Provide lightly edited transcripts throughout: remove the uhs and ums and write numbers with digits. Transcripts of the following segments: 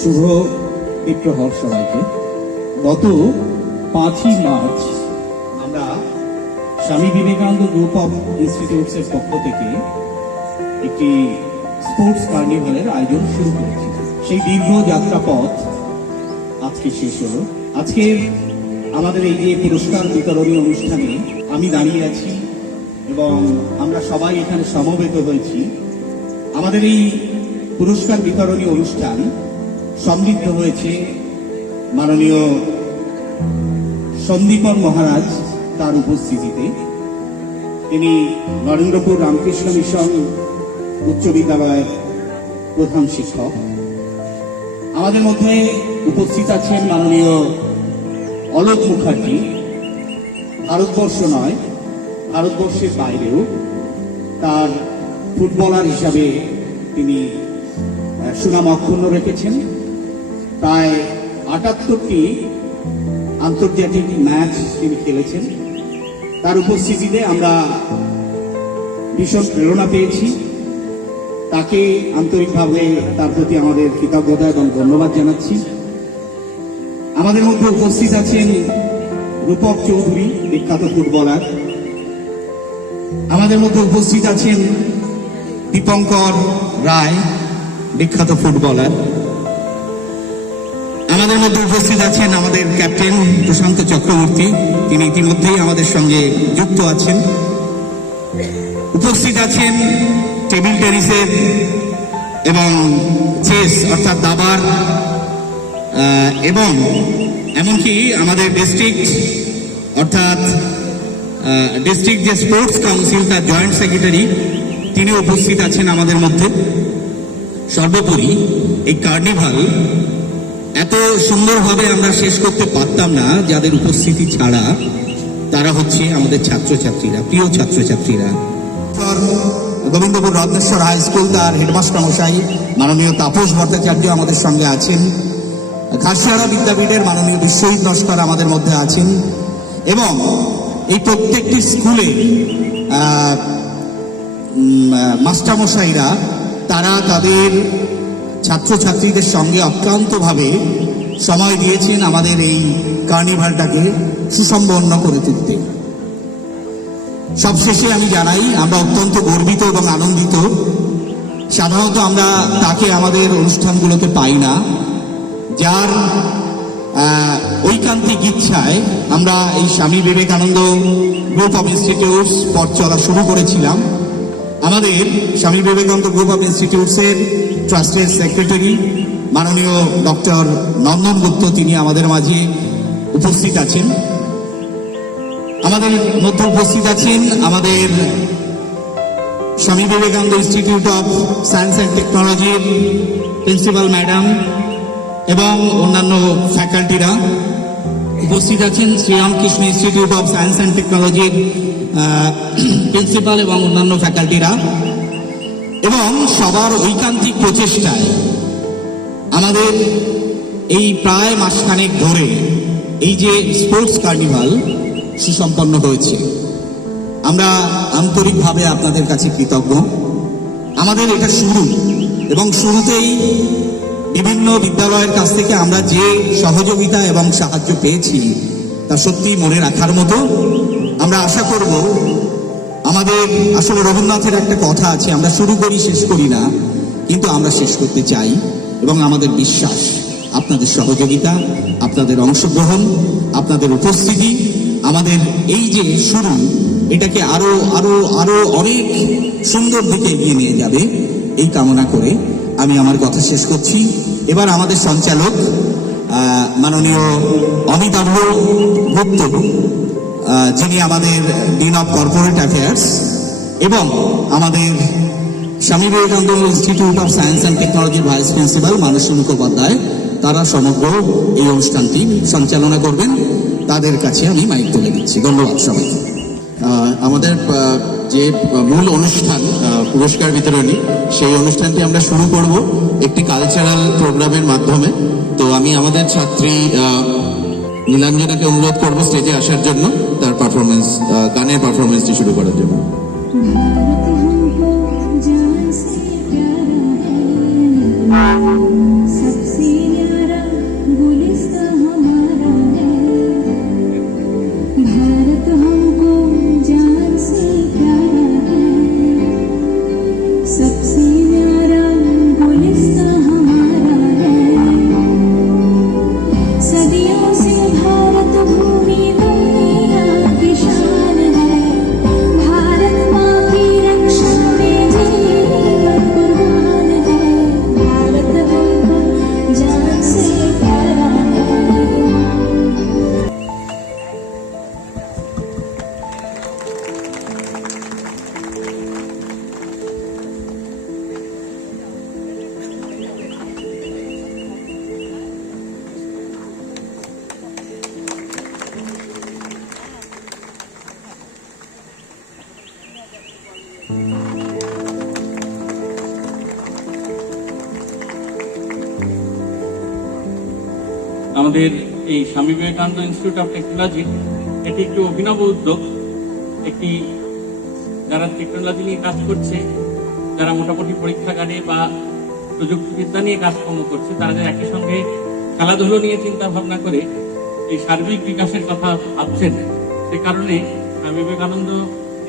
শুভ বিপ্রহর সবাইকে। গত 5ই মার্চ আমরা স্বামী বিবেকানন্দ গ্রুপ অফ ইনস্টিটিউটসের পক্ষ থেকে একটি স্পোর্টস কার্নিভালের আয়োজন শুরু করেছি। সেই দীর্ঘ যাত্রাপথ আজকে শেষ হলো। আজকে আমাদের এই যে পুরস্কার বিতরণী অনুষ্ঠানে আমি দাঁড়িয়ে আছি এবং আমরা সবাই এখানে সমবেত হয়েছি। আমাদের এই পুরস্কার বিতরণী অনুষ্ঠান সমৃদ্ধ হয়েছে মাননীয় সন্দীপন মহারাজ তার উপস্থিতিতে। তিনি নরেন্দ্রপুর রামকৃষ্ণ মিশন উচ্চ বিদ্যালয়ের প্রধান শিক্ষক। আমাদের মধ্যে উপস্থিত আছেন মাননীয় অলোক মুখার্জি। ভারতবর্ষ নয়, ভারতবর্ষের বাইরেও তার ফুটবলার হিসাবে তিনি সুনাম অক্ষুণ্ণ রেখেছেন। প্রায় 78টি আন্তর্জাতিক ম্যাচ তিনি খেলেছেন। তার উপস্থিতিতে আমরা ভীষণ প্রেরণা পেয়েছি। তাকে আন্তরিকভাবে তার প্রতি আমাদের কৃতজ্ঞতা এবং ধন্যবাদ জানাচ্ছি। আমাদের মধ্যে উপস্থিত আছেন রূপক চৌধুরী, বিখ্যাত ফুটবলার। আমাদের মধ্যে উপস্থিত আছেন দীপঙ্কর রায়, বিখ্যাত ফুটবলার। আমাদের মধ্যে উপস্থিত আছেন আমাদের ক্যাপ্টেন প্রশান্ত চক্রবর্তী, তিনি ইতিমধ্যেই আমাদের সঙ্গে যুক্ত আছেন। উপস্থিত আছেন টেবিল টেনিসের এবং চেস অর্থাৎ দাবার এবং এমনকি আমাদের ডিস্ট্রিক্ট অর্থাৎ ডিস্ট্রিক্ট যে স্পোর্টস কাউন্সিল তার জয়েন্ট সেক্রেটারি তিনি উপস্থিত আছেন আমাদের মধ্যে। সর্বোপরি এই কার্নিভাল এত সুন্দরভাবে আমরা শেষ করতে পারতাম না যাদের উপস্থিতি ছাড়া। তারা হচ্ছে আমাদের ছাত্রছাত্রীরা, প্রিয় ছাত্রছাত্রীরা। গোবিন্দপুর রত্নেশ্বর হাই স্কুল তার হেডমাস্টার মশাই মাননীয় তাপস ভট্টাচার্য আমাদের সঙ্গে আছেন। ঘাসিয়ারা বিদ্যাপীঠের মাননীয় বিশ্বজিৎ নস্কর আমাদের মধ্যে আছেন এবং এই প্রত্যেকটি স্কুলে মাস্টারমশাইরা তারা তাদের ছাত্রছাত্রীদের সঙ্গে অক্লান্তভাবে সময় দিয়েছেন আমাদের এই কার্নিভালটাকে সুসম্পন্ন করে তুলতে। সবশেষে আমি জানাই আমরা অত্যন্ত গর্বিত এবং আনন্দিত। সাধারণত আমরা তাকে আমাদের অনুষ্ঠানগুলোতে পাই না, যার ঐকান্তিক ইচ্ছায় আমরা এই Swami Vivekananda group of institutes পথ চলা শুরু করেছিলাম। আমাদের স্বামী বিবেকানন্দ গ্রুপ অফ ইনস্টিটিউটসের ট্রাস্টের সেক্রেটারি মাননীয় ডক্টর নন্দন গুপ্ত তিনি আমাদের মাঝে উপস্থিত আছেন। আমাদের মধ্যে উপস্থিত আছেন আমাদের Swami Vivekananda institute of science and টেকনোলজির প্রিন্সিপাল ম্যাডাম এবং অন্যান্য ফ্যাকাল্টিরা। উপস্থিত আছেন Sri Ramakrishna institute of science and টেকনোলজির প্রিন্সিপাল এবং অন্যান্য ফ্যাকাল্টিরা। এবং সবার ঐকান্তিক প্রচেষ্টায় আমাদের এই প্রায় মাসখানেক ধরে এই যে স্পোর্টস কার্নিভাল সুসম্পন্ন হয়েছে, আমরা আন্তরিকভাবে আপনাদের কাছে কৃতজ্ঞ। আমাদের এটা শুরু এবং শুরুতেই বিভিন্ন বিদ্যালয়ের কাছ থেকে আমরা যে সহযোগিতা এবং সাহায্য পেয়েছি তা সত্যি মনে রাখার মতো। আমরা আশা করব আমাদের আসলে রবীন্দ্রনাথের একটা কথা আছে, আমরা শুরু করি শেষ করি না, কিন্তু আমরা শেষ করতে চাই। এবং আমাদের বিশ্বাস আপনাদের সহযোগিতা, আপনাদের অংশগ্রহণ, আপনাদের উপস্থিতি আমাদের এই যে শুরু এটাকে আরো আরো আরো অনেক সুন্দর দিকে এগিয়ে নিয়ে যাবে এই কামনা করে আমি আমার কথা শেষ করছি। এবার আমাদের সঞ্চালক মাননীয় অমিতাভ গুপ্ত, যিনি আমাদের ডিন অফ কর্পোরেট অ্যাফেয়ার্স, এবং আমাদের Swami Vivekananda institute of science and টেকনোলজির ভাইস প্রিন্সিপাল মানসী মুখোপাধ্যায় তারা সমগ্র এই অনুষ্ঠানটি সঞ্চালনা করবেন। তাদের কাছে আমি মাইক তুলে দিচ্ছি। ধন্যবাদ সবাইকে। আমাদের যে মূল অনুষ্ঠান পুরস্কার বিতরণী, সেই অনুষ্ঠানটি আমরা শুরু করব একটি কালচারাল প্রোগ্রামের মাধ্যমে। তো আমি আমাদের ছাত্রী নীলাঞ্জনাকে অনুরোধ করবো স্টেজে আসার জন্য, তার পারফরমেন্স, গানের পারফরমেন্সটি শুরু করার জন্য। सबसे न्यारा गुलिस्तां हमारा है, भारत हमको जान से प्यारा है, सबसे न्यारा गुलिस्तां हमारा है, सदियों से भारत भूमि दुनिया की शान है, भारत माँ की रक्षा में जीवन कुर्बान है, भारत हमको जान से प्यारा है। আমাদের এই স্বামী বিবেকানন্দ ইনস্টিটিউট অফ টেকনোলজি এটি একটি অভিনব উদ্যোগ। একটি যারা টেকনোলজি নিয়ে কাজ করছে, যারা মোটামুটি পরীক্ষাগারে বা প্রযুক্তিবিদ্যা নিয়ে কাজকর্ম করছে, তারা যে একই সঙ্গে খেলাধুলো নিয়ে চিন্তা ভাবনা করে এই সার্বিক বিকাশের কথা ভাবছেন, সে কারণে স্বামী বিবেকানন্দ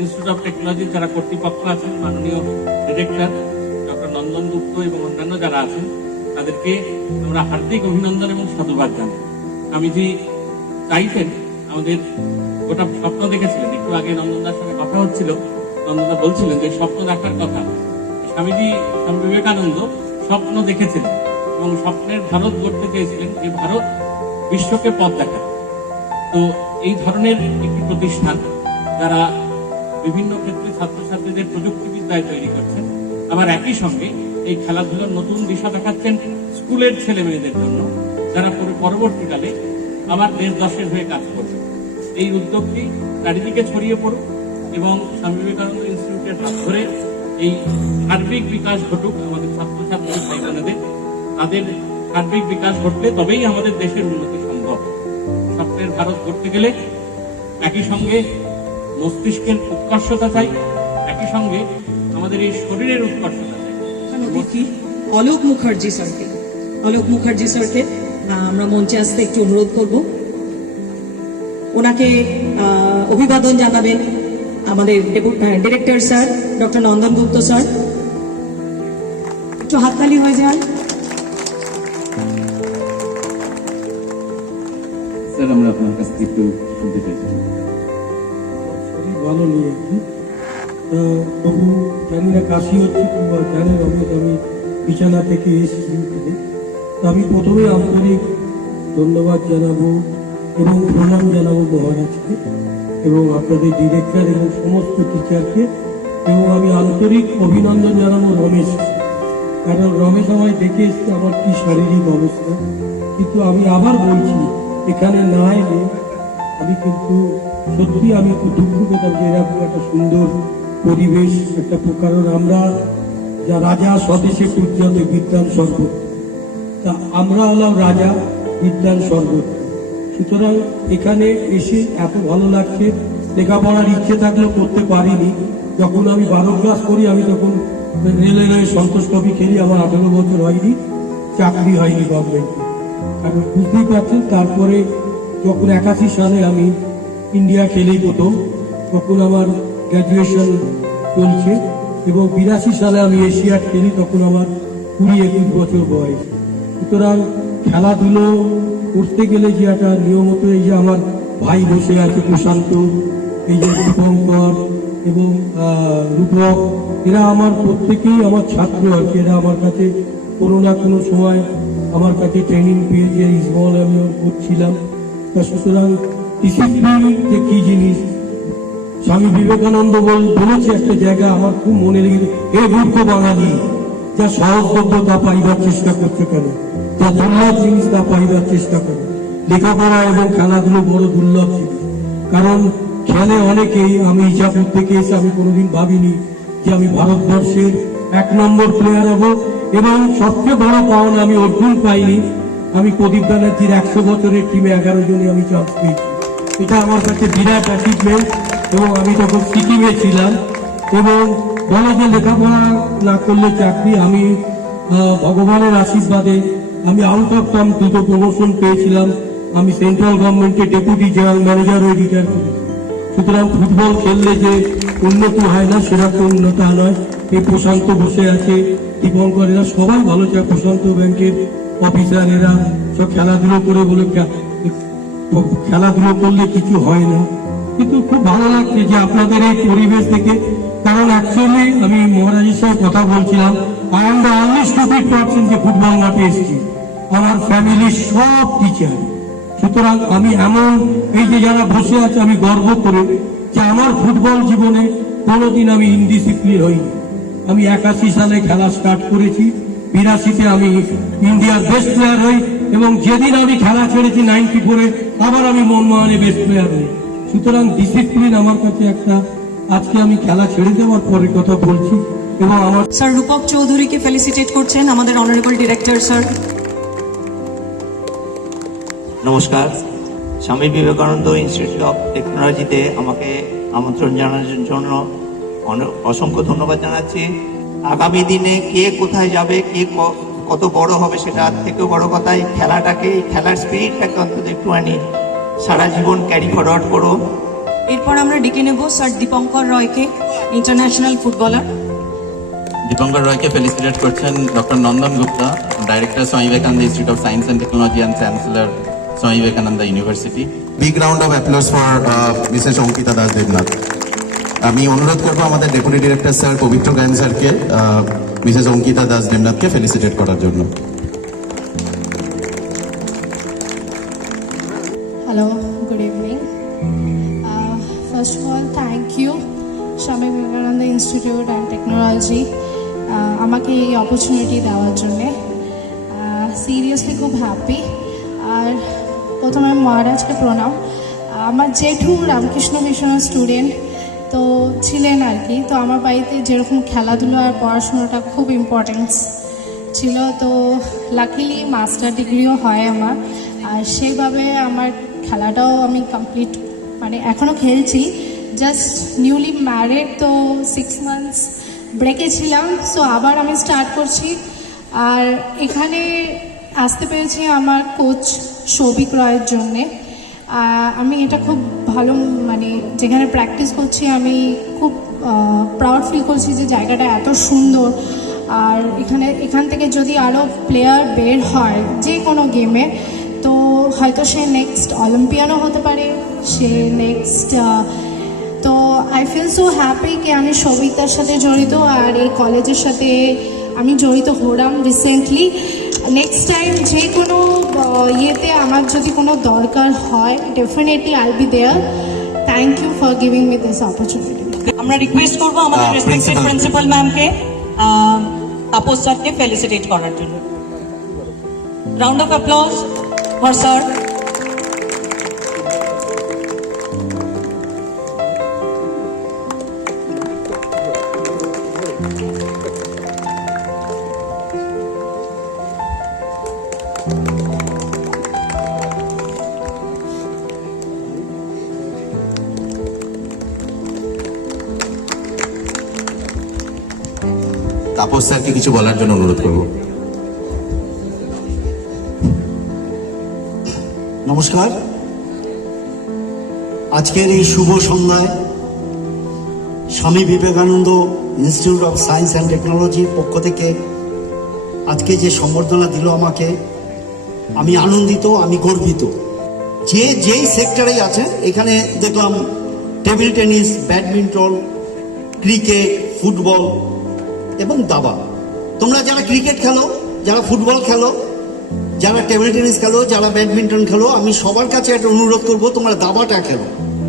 ইনস্টিটিউট অফ টেকনোলজির যারা কর্তৃপক্ষ আছেন, মাননীয় ডিরেক্টর ডক্টর নন্দন গুপ্ত এবং অন্যান্য যারা আছেন, তাদেরকে আমরা হার্দিক অভিনন্দন এবং সাধুবাদ জানাই। স্বামীজি চাইতেন, আমাদের গোটা স্বপ্ন দেখেছিলেন। একটু আগে নন্দনদার সঙ্গে কথা হচ্ছিল, নন্দনদা বলছিলেন যে স্বপ্ন দেখার কথা। স্বামীজি, স্বামী বিবেকানন্দ স্বপ্ন দেখেছিলেন এবং স্বপ্নের ভারত গড়তে চেয়েছিলেন, যে ভারত বিশ্বকে পথ দেখাবে। তো এই ধরনের একটি প্রতিষ্ঠান যারা বিভিন্ন ক্ষেত্রে ছাত্রছাত্রীদের প্রযুক্তিবিদ্যায় তৈরি করছেন, আবার একই সঙ্গে এই খেলাধুলার নতুন দিশা দেখাচ্ছেন স্কুলের ছেলে মেয়েদের জন্য, যারা পরবর্তীকালে আবার দেশ দশের হয়ে কাজ করবে। এই উদ্যোগটি চারিদিকে ছড়িয়ে পড়ুক এবং স্বামী বিবেকানন্দ ইনস্টিটিউটের হাত ধরে এই সার্বিক বিকাশ ঘটুক আমাদের ছাত্রছাত্রী ভাই বোনেদের। তাদের সার্বিক বিকাশ ঘটলে তবেই আমাদের দেশের উন্নতি সম্ভব। স্বপ্নের ভারত গড়তে গেলে একই সঙ্গে মস্তিষ্কের উৎকর্ষতা চাই, একই সঙ্গে আমাদের এই শরীরের উৎকর্ষতা চাই। অতিথি অলোক মুখার্জি স্যারকে, অলোক মুখার্জি স্যারকে আমরা মঞ্চে আসতে একটু অনুরোধ করব। ওনাকে অভিবাদন জানাবেন আমাদের ডিরেক্টর স্যার ডক্টর নন্দন গুপ্ত স্যার। একটু হাততালি হয়ে যায়। স্যার, আমরা আপনার কাছ থেকে একটু শুনতে চাইছি। শরীর ভালো নেই একটু, তবু জানি না কাশি হচ্ছে কিংবা জানেন আমি বিছানা থেকে এসেছি উঠে। আমি প্রথমে আন্তরিক ধন্যবাদ জানাবো এবং প্রণাম জানাবো মহারাজকে এবং আপনাদের ডিরেক্টর এবং সমস্ত টিচারকে, এবং আমি আন্তরিক অভিনন্দন জানাবো রমেশ, কারণ রমেশ আমায় দেখে এসছে আমার কি শারীরিক অবস্থা। কিন্তু আমি আবার বলছি, এখানে না এলে আমি কিন্তু সত্যি আমি একটু দুঃখ পেতাম যে এরকম একটা সুন্দর পরিবেশ, একটা কারণ আমরা যা রাজা স্বদেশে পূজ্যতে বিদ্যান সর্বত্র, তা আমরা হলাম রাজা বিদ্যান সর্বত্র। সুতরাং এখানে এসে এত ভালো লাগছে। লেখাপড়ার ইচ্ছে থাকলেও করতে পারিনি। যখন আমি 12 ক্লাস করি, আমি তখন রেলওয়ে সন্তোষ ট্রফি খেলি, আমার 18 বছর হয়নি, চাকরি হয়নি গভর্নমেন্টে। কারণ বুঝতেই পারছেন, তারপরে যখন 81 সালে আমি ইন্ডিয়া খেলি প্রথম, তখন আমার গ্র্যাজুয়েশন চলছে, এবং 82 সালে আমি এশিয়াড খেলি, তখন আমার 20-21 বছর বয়স। সুতরাং খেলাধুলো করতে গেলে যে একটা নিয়মিত, এই যে আমার ভাই বসে আছে প্রশান্ত, এই যে দীপঙ্কর এবং রূপক, এরা আমার প্রত্যেকেই আমার ছাত্র আর কি। এরা আমার কাছে কোনো না কোনো সময় আমার কাছে ট্রেনিং পেয়েছে, ইসবল আমিও করছিলাম। তা সুতরাং ডিসিপ্লিন যে কি জিনিস, স্বামী বিবেকানন্দ বলেছে একটা জায়গা আমার খুব মনে লেগেছে, এ মূর্খ বাঙালি, যা সহজলভ্য তা পাইবার চেষ্টা করতে কেন, যা দুর্লভ জিনিস তা পাইবার চেষ্টা করে। লেখাপড়া এবং খেলাধুলো বড় দুর্লভ জিনিস, কারণ খেলে অনেকেই। আমি ইজাপুর থেকে এসে আমি কোনোদিন ভাবিনি যে আমি ভারতবর্ষের 1 নম্বর প্লেয়ার হব, এবং সবচেয়ে বড় পাওনা আমি অর্জুন পাইনি, আমি প্রদীপ ব্যানার্জির 100 বছরের টিমে 11 জনে আমি চান্স পেয়েছি। এটা আমার কাছে বিরাট অ্যাচিভমেন্ট। এবং আমি তখন সিকিমে ছিলাম এবং বলে যে লেখাপড়া না করলে চাকরি, আমি ভগবানের আশীর্বাদে আমি আউট অফ টার্ম 2টো প্রমোশন পেয়েছিলাম। আমি সেন্ট্রাল গভর্নমেন্টের ডেপুটি জেনারেল ম্যানেজার হয়ে রিটায়ার করেছি। সুতরাং ফুটবল খেললে যে উন্নতি হয় না সেরকম উন্নতি নয়। এই প্রশান্ত বসে আছে, দীপঙ্করেরা সবাই ভালো চায়, প্রশান্ত ব্যাংকের অফিসারেরা সব খেলাধুলো করে বলে খেলাধুলো করলে কিছু হয় না। কিন্তু খুব ভালো লাগছে যে আপনাদের এই পরিবেশ থেকে, কারণ অ্যাকচুয়ালি আমি মহারাজের সঙ্গে কথা বলছিলাম, I am the only stupid person যে ফুটবল মাঠে এসেছি। আমার ফ্যামিলির সব টিচার। সুতরাং আমি এমন এই যে যারা বসে আছে, আমি গর্ব করে যে আমার ফুটবল জীবনে কোনোদিন আমি ইনডিসিপ্লিন হইনি। আমি 81 সালে খেলা স্টার্ট করেছি, 82-তে আমি ইন্ডিয়ার বেস্ট প্লেয়ার হই এবং যেদিন আমি খেলা ছেড়েছি 94-এ আবার আমি মনমোহনে বেস্ট প্লেয়ার হই। সুতরাং ডিসিপ্লিন আমার কাছে একটা, আজকে আমি খেলা ছেড়ে দেওয়ার পরে কথা বলছি এবং আমার স্যার রূপক চৌধুরীকে ফেলিসিটেট করছেন আমাদের অনারেবল ডিরেক্টর স্যার। নমস্কার, স্বামী বিবেকানন্দ ইনস্টিটিউট অফ টেকনোলজিতে আমাকে আমন্ত্রণ জানানোর জন্য অসংখ্য ধন্যবাদ জানাচ্ছি। আগামী দিনে কে কোথায় যাবে, কে কত বড় হবে সেটা থেকেও বড় কথা, এই খেলাটাকে, এই খেলার স্পিরিটটাকে অন্তত একটুখানি সারা জীবন ক্যারি ফরওয়ার্ড করো। এরপর আমরা ডেকে নেব স্যার দীপঙ্কর রয়কে, ইন্টারন্যাশনাল ফুটবলার। দীপঙ্কর রয়কে ফেলিসিটেট করছেন doctor Nandan Gupta, director Swami Vivekananda institute of science and technology and chancellor Swami Vivekananda university. Big round of applause for Mrs Ankita Das Debnath. আমি অনুরোধ করবো আমাদের ডেপুটি ডিরেক্টর স্যার পবিত্র গায়ন স্যারকে মিসেস অঙ্কিতা দাস দেবনাথকে ফেলিসিটেট করার জন্য। Hello, good evening. First of all, thank you, Swami Vivekananda Institute and Technology, আমাকে এই অপরচুনিটি দেওয়ার জন্যে সিরিয়াসলি খুব হ্যাপি। আর প্রথমে মহারাজকে প্রণাম। আমার জেঠু রামকৃষ্ণ মিশনের স্টুডেন্ট তো ছিলেন আর কি, তো আমার বাড়িতে যেরকম খেলাধুলো আর পড়াশোনাটা খুব ইম্পর্টেন্স ছিল, তো লাকিলি মাস্টার ডিগ্রিও হয় আমার। আর সেইভাবে আমার খেলাটাও আমি কমপ্লিট, মানে এখনও খেলছি, জাস্ট নিউলি ম্যারিড, তো 6 মান্থস ব্রেকে ছিলাম, সো আবার আমি স্টার্ট করছি। আর এখানে আসতে পেরেছি আমার কোচ সৌভিক রয়ের জন্যে। আমি এটা খুব ভালো, মানে যেখানে প্র্যাকটিস করছি আমি খুব প্রাউড ফিল করছি যে জায়গাটা এত সুন্দর। আর এখান থেকে যদি আরও প্লেয়ার বের হয় যে কোনো গেমে, তো হয়তো সে নেক্সট অলিম্পিয়ানও হতে পারে, সে নেক্সট, তো আই ফিল সো হ্যাপি যে আমি সৌভিকতার সাথে জড়িত আর এই কলেজের সাথে আমি জড়িত হলাম রিসেন্টলি। নেক্সট টাইম যে কোনো ইয়েতে আমার যদি কোনো দরকার হয়, definitely I be there. Thank you for giving me this opportunity. আমরা রিকোয়েস্ট করবো আমাদের রেসপেক্টেড প্রিন্সিপাল ম্যামকে তাপস স্যারকে ফেলিসিটেট করার জন্য। Round of applause for sir. Tapas স্যারকে কিছু বলার জন্য অনুরোধ করব। নমস্কার। আজকের এই শুভ সন্ধ্যায় স্বামী Vivekananda institute of science and টেকনোলজির পক্ষ থেকে আজকে যে সম্বর্ধনা দিল আমাকে, আমি আনন্দিত, আমি গর্বিত। যেই সেক্টরেই আছে, এখানে দেখলাম table tennis, badminton, cricket, football এবং দাবা। তোমরা যারা ক্রিকেট খেলো, যারা ফুটবল খেলো, যারা টেবিল টেনিস খেলো, যারা ব্যাডমিন্টন খেলো, আমি সবার কাছে একটা অনুরোধ করবো, তোমরা দাবাটা খেলো।